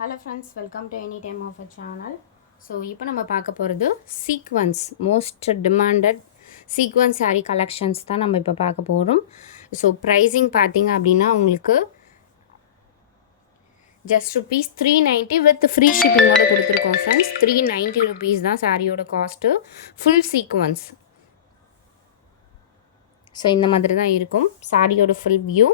Hello friends, welcome to Anytime of a channel. So இப்போ நம்ம பார்க்க போகிறது sequence most demanded sequence saree collections தான் நம்ம இப்போ பார்க்க போகிறோம். ஸோ ப்ரைஸிங் பார்த்தீங்க அப்படின்னா உங்களுக்கு ஜஸ்ட் ருபீஸ் 390 வித் ஃப்ரீ ஷிப்பிங்கோடு கொடுத்துருக்கோம் ஃப்ரெண்ட்ஸ். 390 ருபீஸ் தான் சாரியோட காஸ்ட்டு. Full sequence. ஸோ இந்த மாதிரி தான் இருக்கும் சாரியோட ஃபுல் வியூ.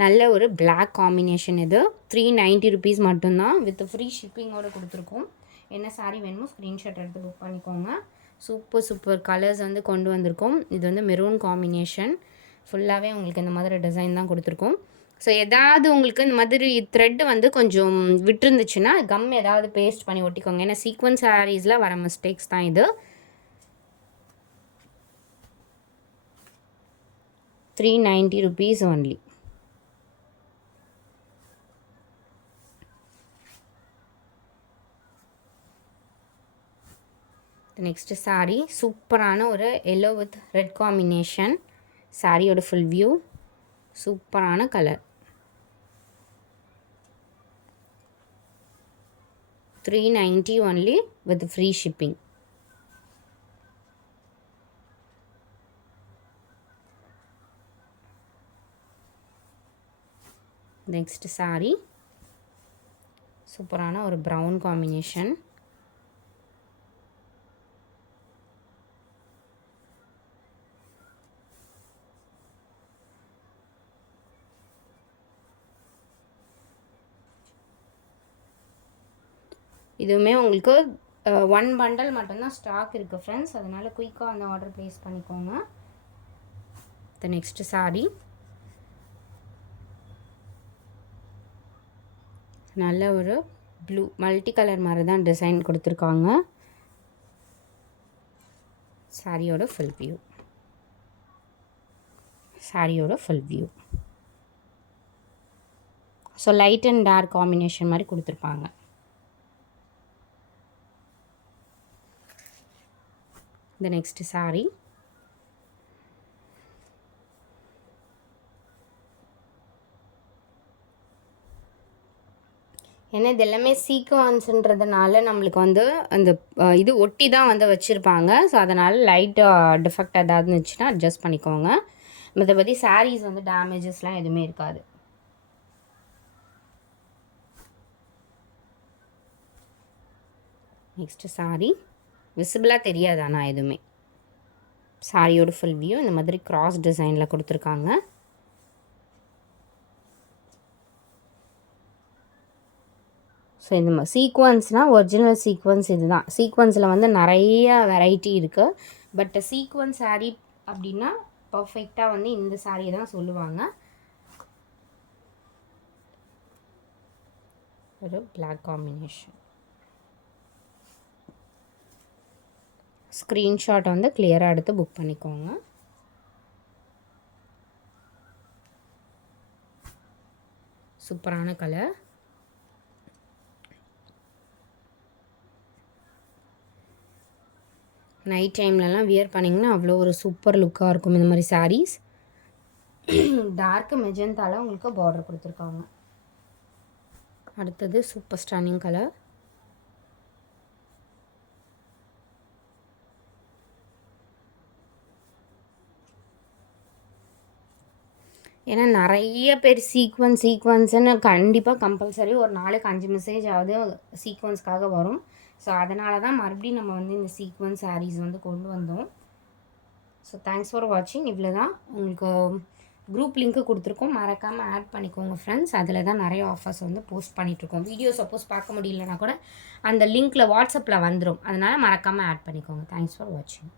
நல்ல ஒரு பிளாக் காம்பினேஷன். இது 390 ருபீஸ் மட்டும்தான் வித் ஃப்ரீ ஷிப்பிங்கோடு கொடுத்துருக்கோம். என்ன சாரீ வேணுமோ ஸ்க்ரீன்ஷாட் எடுத்து புக் பண்ணிக்கோங்க. சூப்பர் கலர்ஸ் வந்து கொண்டு வந்திருக்கோம். இது வந்து மெரூன் காம்பினேஷன். ஃபுல்லாகவே உங்களுக்கு இந்த மாதிரி டிசைன் தான் கொடுத்துருக்கோம். ஸோ எதாவது உங்களுக்கு இந்த மாதிரி த்ரெட் வந்து கொஞ்சம் விட்டுருந்துச்சுன்னா கம் ஏதாவது பேஸ்ட் பண்ணி ஒட்டிக்கோங்க. ஏன்னா சீக்வன்ஸ் சாரீஸில் வர மிஸ்டேக்ஸ் தான் இது. 390 ருபீஸ் ஒன்லி. நெக்ஸ்ட்டு சாரீ சூப்பரான ஒரு எல்லோ வித் ரெட் காம்பினேஷன். சாரியோட ஃபுல் வியூ. சூப்பரான colour. 390 only with free shipping. Next sari சூப்பரான ஒரு ப்ரௌன் காம்பினேஷன். இதுவுமே உங்களுக்கு 1 பண்டல் மட்டும்தான் ஸ்டாக் இருக்குது ஃப்ரெண்ட்ஸ். அதனால் குயிக்காக அந்த ஆர்டர் ப்ளேஸ் பண்ணிக்கோங்க. நெக்ஸ்ட்டு சாரீ நல்ல ஒரு ப்ளூ மல்டி கலர் மாதிரி தான் டிசைன் கொடுத்துருக்காங்க. சாரியோட full view. So light and dark combination மாதிரி கொடுத்துருப்பாங்க. இந்த நெக்ஸ்ட் சாரீ ஏன்னா இது எல்லாமே சீக்வன்ஸுன்றதுனால நம்மளுக்கு வந்து அந்த இது ஒட்டி தான் வந்து வச்சுருப்பாங்க. ஸோ அதனால் லைட் டிஃபெக்ட் ஏதாவது இருந்துச்சுன்னா அட்ஜஸ்ட் பண்ணிக்கோங்க. மற்றபடி சாரீஸ் வந்து டேமேஜஸ்லாம் எதுவுமே இருக்காது. நெக்ஸ்ட்டு சாரீ விசிபிளாக தெரியாது ஆனால் எதுவுமே. சாரியோட ஃபுல் வியூ இந்த மாதிரி கிராஸ் டிசைனில் கொடுத்துருக்காங்க. ஸோ இந்த சீக்வன்ஸ்னால் ஒரிஜினல் சீக்வன்ஸ் இது தான். சீக்வன்ஸில் வந்து நிறைய வெரைட்டி இருக்குது. பட் சீக்வன்ஸ் சாரீ அப்படின்னா பர்ஃபெக்டாக வந்து இந்த சாரியை தான் சொல்லுவாங்க. ஒரு பிளாக் காம்பினேஷன். ஸ்க்ரீன்ஷாட் வந்து கிளியராக எடுத்து புக் பண்ணிக்கோங்க. சூப்பரான கலர். நைட் டைம்லலாம் வியர் பண்ணிங்கன்னா அவ்வளோ ஒரு சூப்பர் லுக்காக இருக்கும் இந்த மாதிரி சாரீஸ். டார்க் மெஜந்தால உங்களுக்கு பார்டர் கொடுத்துருக்காங்க. அடுத்தது சூப்பர் ஸ்டன்னிங் கலர். ஏன்னா நிறைய பேர் சீக்வன்ஸ்னு கண்டிப்பாக கம்பல்சரி ஒரு நாளைக்கு 5 மெசேஜ் ஆகுது சீக்வன்ஸ்க்காக வரும். ஸோ அதனால தான் மறுபடியும் நம்ம வந்து இந்த சீக்வன்ஸ் சாரீஸ் வந்து கொண்டு வந்தோம். ஸோ தேங்க்ஸ் ஃபார் வாட்சிங். இவ்வளோ தான். உங்களுக்கு குரூப் லிங்க்கு கொடுத்துருக்கோம், மறக்காமல் ஆட் பண்ணிக்கோங்க ஃப்ரெண்ட்ஸ். அதில் தான் நிறைய ஆஃபர்ஸ் வந்து போஸ்ட் பண்ணிகிட்ருக்கோம். வீடியோ சப்போஸ் பார்க்க முடியலன்னா கூட அந்த லிங்க்கில் வாட்ஸ்அப்பில் வந்துடும். அதனால் மறக்காமல் ஆட் பண்ணிக்கோங்க. தேங்க்ஸ் ஃபார் வாட்சிங்.